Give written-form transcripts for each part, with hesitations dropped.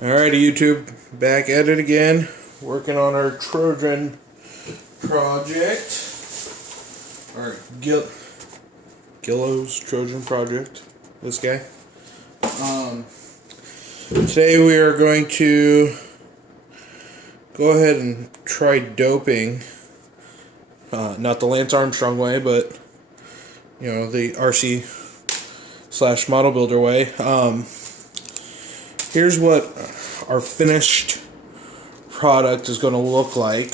Alrighty, YouTube, back at it again, working on our Trojan project, or Guillow's Trojan project, this guy. Today we are going to go ahead and try doping, not the Lance Armstrong way, but, you know, the RC/model builder way. Here's what our finished product is going to look like.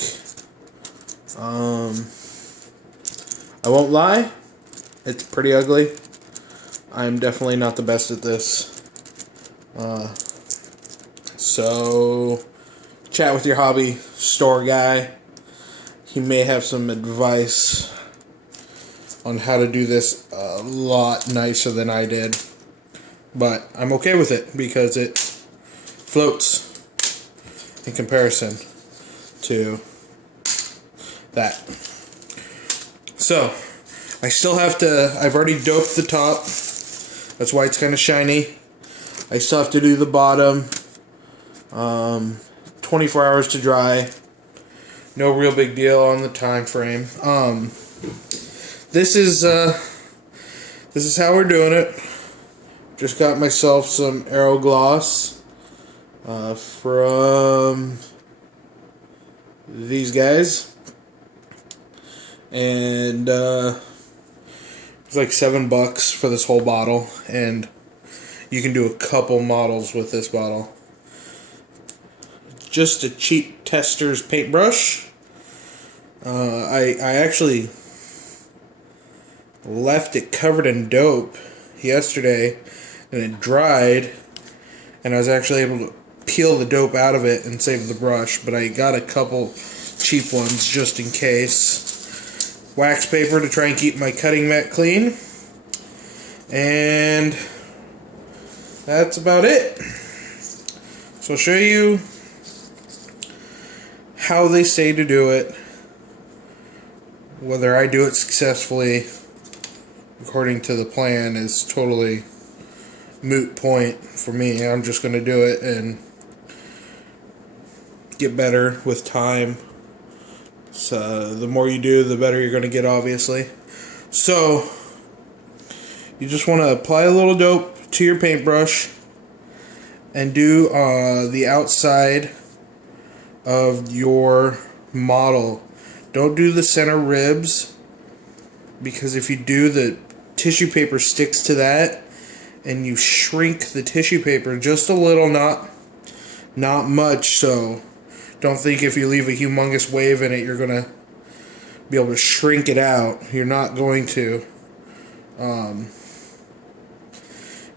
I won't lie, it's pretty ugly. I'm definitely not the best at this. So chat with your hobby store guy. He may have some advice on how to do this a lot nicer than I did. But I'm okay with it because it floats in comparison to that. So, I still have to, I've already doped the top. That's why it's kind of shiny. I still have to do the bottom. 24 hours to dry. No real big deal on the time frame. This is how we're doing it. Just got myself some Aero Gloss from these guys, and it's like $7 for this whole bottle, and you can do a couple models with this bottle. Just a cheap tester's paintbrush. I actually left it covered in dope yesterday, and it dried, and I was actually able to peel the dope out of it and save the brush, but I got a couple cheap ones just in case. Wax paper to try and keep my cutting mat clean, and that's about it. So I'll show you how they say to do it. Whether I do it successfully according to the plan is totally moot point for me. I'm just going to do it and get better with time. So the more you do, the better you're going to get, obviously. So you just want to apply a little dope to your paintbrush and do the outside of your model. Don't do the center ribs, because if you do, the tissue paper sticks to that, and you shrink the tissue paper just a little, not much. So don't think if you leave a humongous wave in it, you're gonna be able to shrink it out. You're not going to.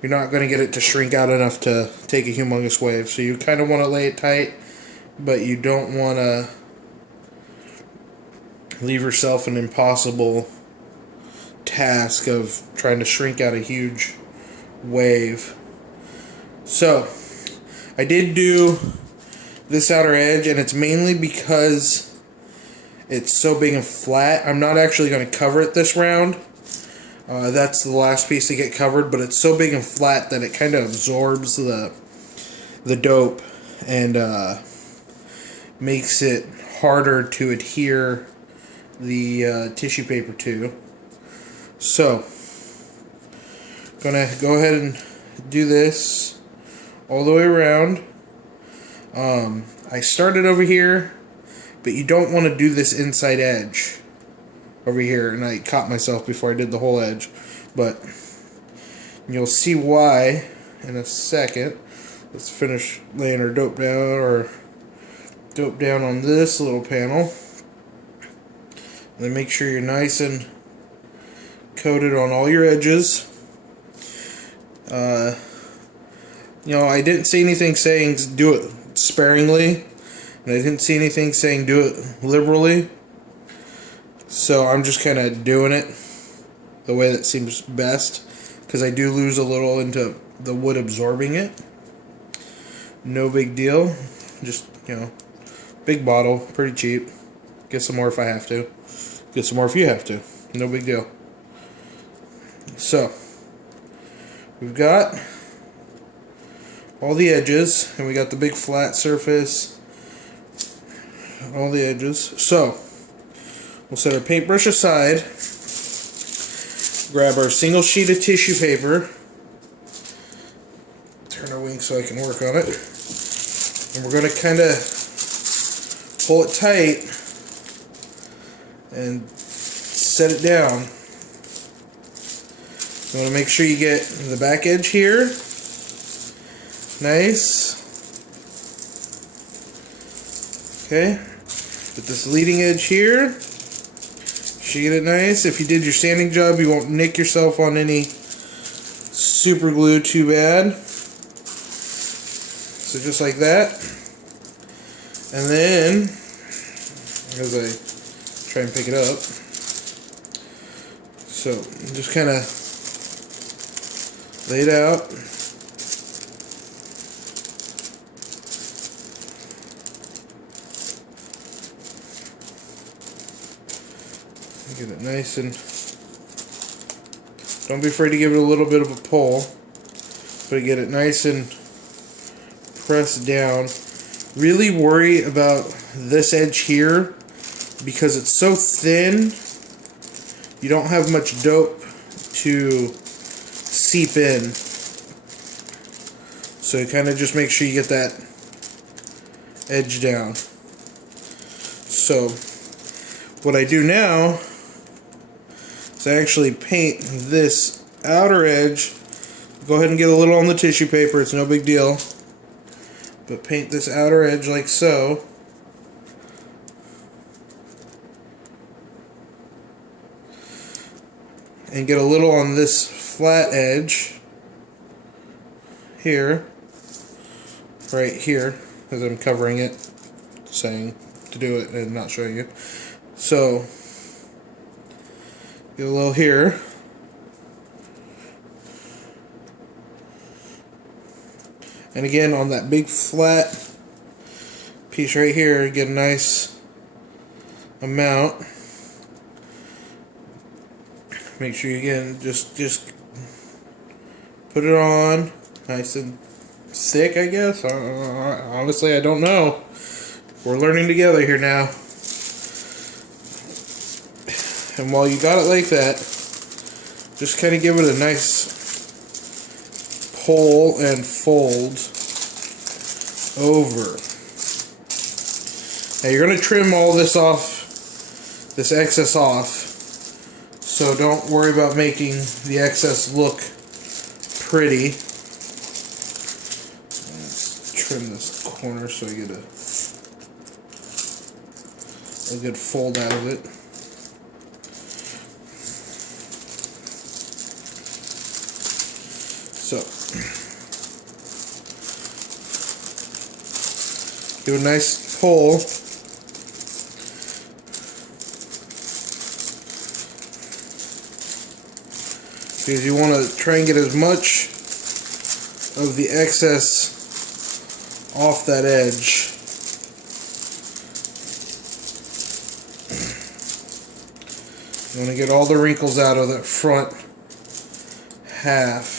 You're not going to get it to shrink out enough to take a humongous wave. So you kind of want to lay it tight, but you don't want to leave yourself an impossible task of trying to shrink out a huge wave. So I did do this outer edge, and it's mainly because it's so big and flat. I'm not actually going to cover it this round. That's the last piece to get covered, but it's so big and flat that it kind of absorbs the dope and makes it harder to adhere the tissue paper to. So gonna go ahead and do this all the way around. I started over here, but you don't want to do this inside edge over here, and I caught myself before I did the whole edge, but you'll see why in a second. Let's finish laying our dope down, on this little panel. And then make sure you're nice and coated on all your edges. You know, I didn't see anything saying do it sparingly, and I didn't see anything saying do it liberally. So I'm just kind of doing it the way that seems best, because I do lose a little into the wood absorbing it. No big deal. Just, you know, big bottle, pretty cheap. Get some more if I have to. Get some more if you have to. No big deal. So we've got all the edges, and we got the big flat surface, all the edges. So we'll set our paintbrush aside, grab our single sheet of tissue paper, turn our wing so I can work on it, and we're going to kind of pull it tight and set it down. You want to make sure you get the back edge here nice. Okay, with this leading edge here, you get it nice. If you did your sanding job, you won't nick yourself on any super glue too bad. So just like that. And then, as I try and pick it up, so just kind of lay it out. Get it nice and don't be afraid to give it a little bit of a pull, but get it nice and pressed down. Really worry about this edge here because it's so thin you don't have much dope to seep in, so you kind of just make sure you get that edge down. So what I do now is I actually paint this outer edge. Go ahead and get a little on the tissue paper, it's no big deal, but paint this outer edge like so. And get a little on this flat edge here, right here, as I'm covering it, saying to do it and not showing you. So get a little here, and again on that big flat piece right here, get a nice amount. Make sure you again just put it on nice and thick, I guess. Honestly, I don't know. We're learning together here now. And while you got it like that, just kind of give it a nice pull and fold over. Now you're going to trim all this off, this excess off, so don't worry about making the excess look pretty. Let's trim this corner so I get a good fold out of it. So, give it a nice pull. Because you want to try and get as much of the excess off that edge. You want to get all the wrinkles out of that front half.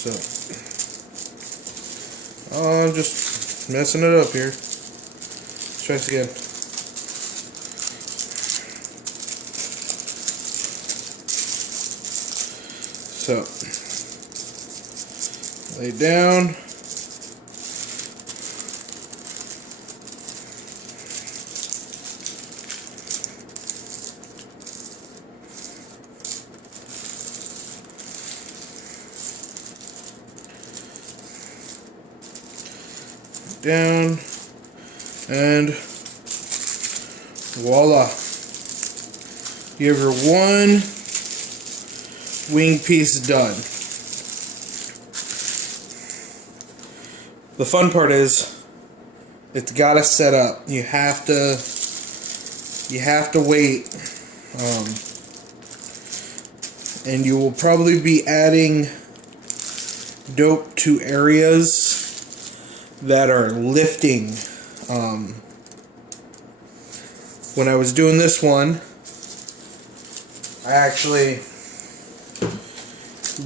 So, oh, I'm just messing it up here. Let's try this again. So, lay down. Down, and voila, you have your one wing piece done. The fun part is it's gotta set up. You have to wait, and you will probably be adding dope to areas that are lifting. When I was doing this one, I actually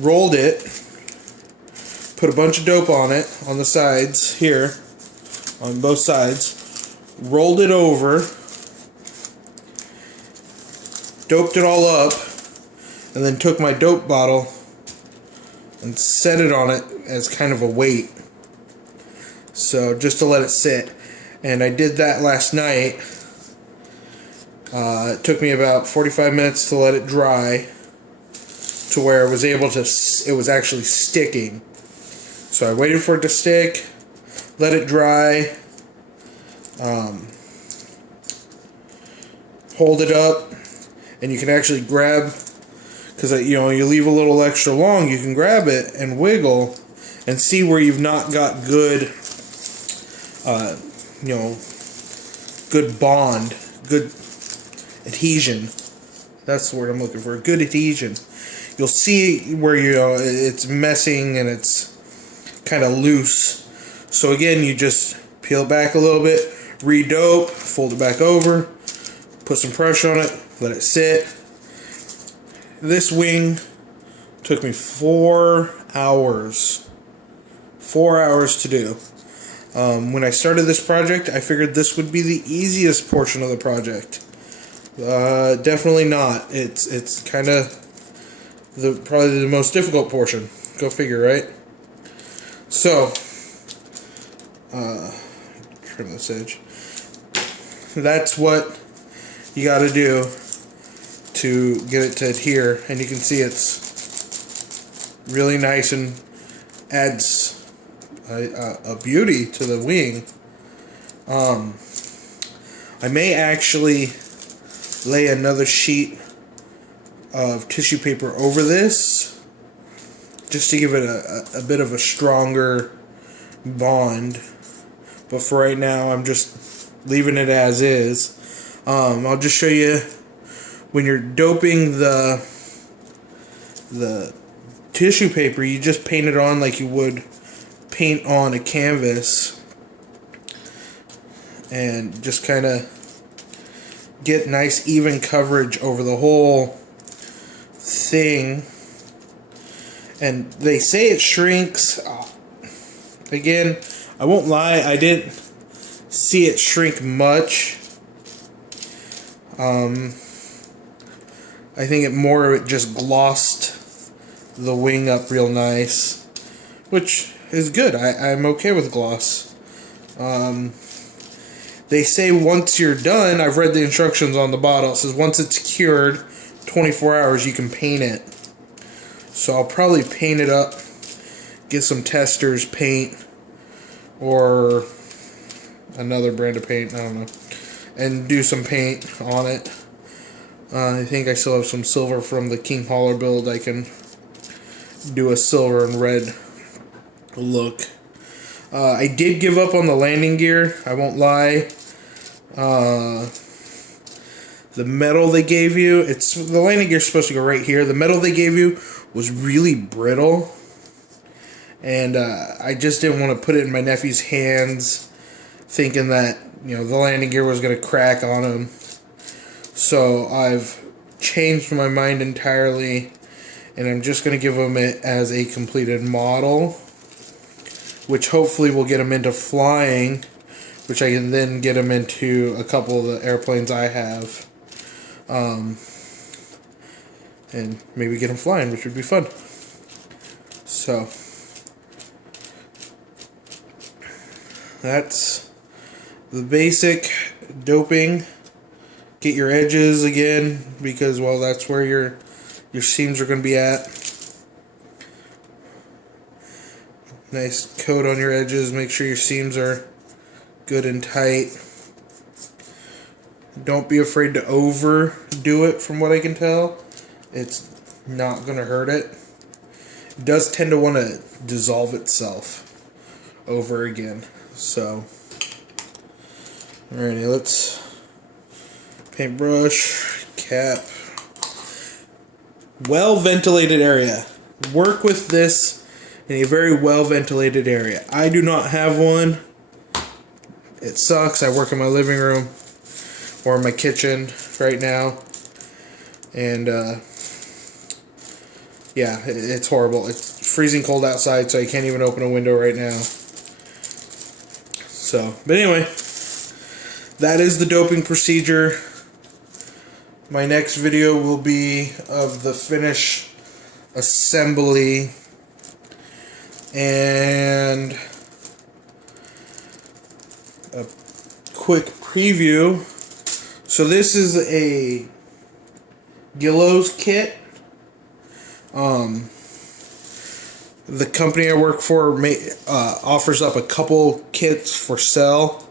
rolled it put a bunch of dope on it, on the sides here, on both sides, rolled it over, doped it all up, and then took my dope bottle and set it on it as kind of a weight. So just to let it sit. And I did that last night. It took me about 45 minutes to let it dry to where it was able to, it was actually sticking. So I waited for it to stick, let it dry, hold it up, and you can actually grab, because you know, you leave a little extra long, you can grab it and wiggle and see where you've not got good, you know, good bond, good adhesion. That's the word I'm looking for. Good adhesion. You'll see where, you know, it's messing and it's kind of loose. So again, you just peel it back a little bit, re-dope, fold it back over, put some pressure on it, let it sit. This wing took me 4 hours. 4 hours to do. When I started this project, I figured this would be the easiest portion of the project. Definitely not. It's kind of probably the most difficult portion. Go figure, right? So, trim this edge. That's what you got to do to get it to adhere, and you can see it's really nice and adds a beauty to the wing. I may actually lay another sheet of tissue paper over this just to give it a bit of a stronger bond, but for right now I'm just leaving it as is. I'll just show you when you're doping the tissue paper, you just paint it on like you would paint on a canvas and just kind of get nice even coverage over the whole thing. And they say it shrinks. Again, I won't lie, I didn't see it shrink much. I think it just glossed the wing up real nice, which is good. I'm okay with gloss. They say once you're done, I've read the instructions on the bottle, it says once it's cured, 24 hours you can paint it. So I'll probably paint it up, get some Testors paint, or another brand of paint, I don't know, and do some paint on it. I think I still have some silver from the King Hauler build. I can do a silver and red look. I did give up on the landing gear, I won't lie. The metal they gave you, the landing gear is supposed to go right here. The metal they gave you was really brittle, and I just didn't want to put it in my nephew's hands thinking that, you know, the landing gear was going to crack on him. So I've changed my mind entirely, and I'm just going to give him it as a completed model, which hopefully will get him into flying, which I can then get him into a couple of the airplanes I have, and maybe get him flying, which would be fun. So that's the basic doping. Get your edges again, because, well, that's where your seams are going to be at. Nice coat on your edges. Make sure your seams are good and tight. Don't be afraid to overdo it, from what I can tell. It's not going to hurt it. It does tend to want to dissolve itself over again. So, alrighty, let's paintbrush, cap. Well ventilated area. Work with this in a very well ventilated area. I do not have one. It sucks. I work in my living room or my kitchen right now, and yeah, it's horrible. It's freezing cold outside, so I can't even open a window right now. So, but anyway, that is the doping procedure. My next video will be of the finish assembly and a quick preview. So this is a Guillow's kit. The company I work for offers up a couple kits for sale.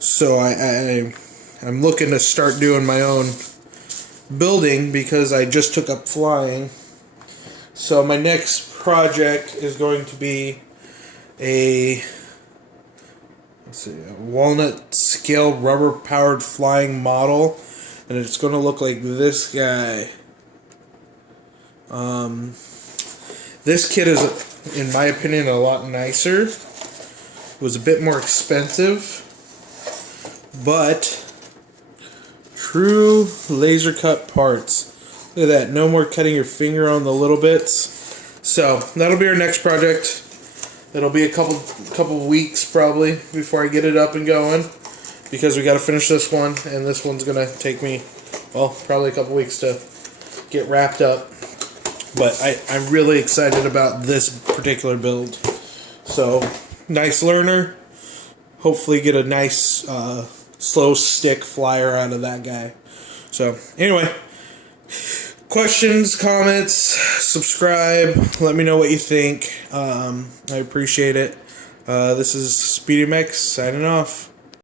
So I'm looking to start doing my own building because I just took up flying. So my next project is going to be a walnut scale rubber powered flying model, and it's going to look like this guy. This kit is, in my opinion, a lot nicer. It was a bit more expensive, but true laser cut parts. Look at that, no more cutting your finger on the little bits. So that'll be our next project. It'll be a couple weeks probably before I get it up and going, because we got to finish this one, and this one's gonna take me, well, probably a couple weeks to get wrapped up. But I'm really excited about this particular build. So, nice learner. Hopefully get a nice slow stick flyer out of that guy. So, anyway, questions, comments, subscribe. Let me know what you think. I appreciate it. This is Speedy Mix signing off.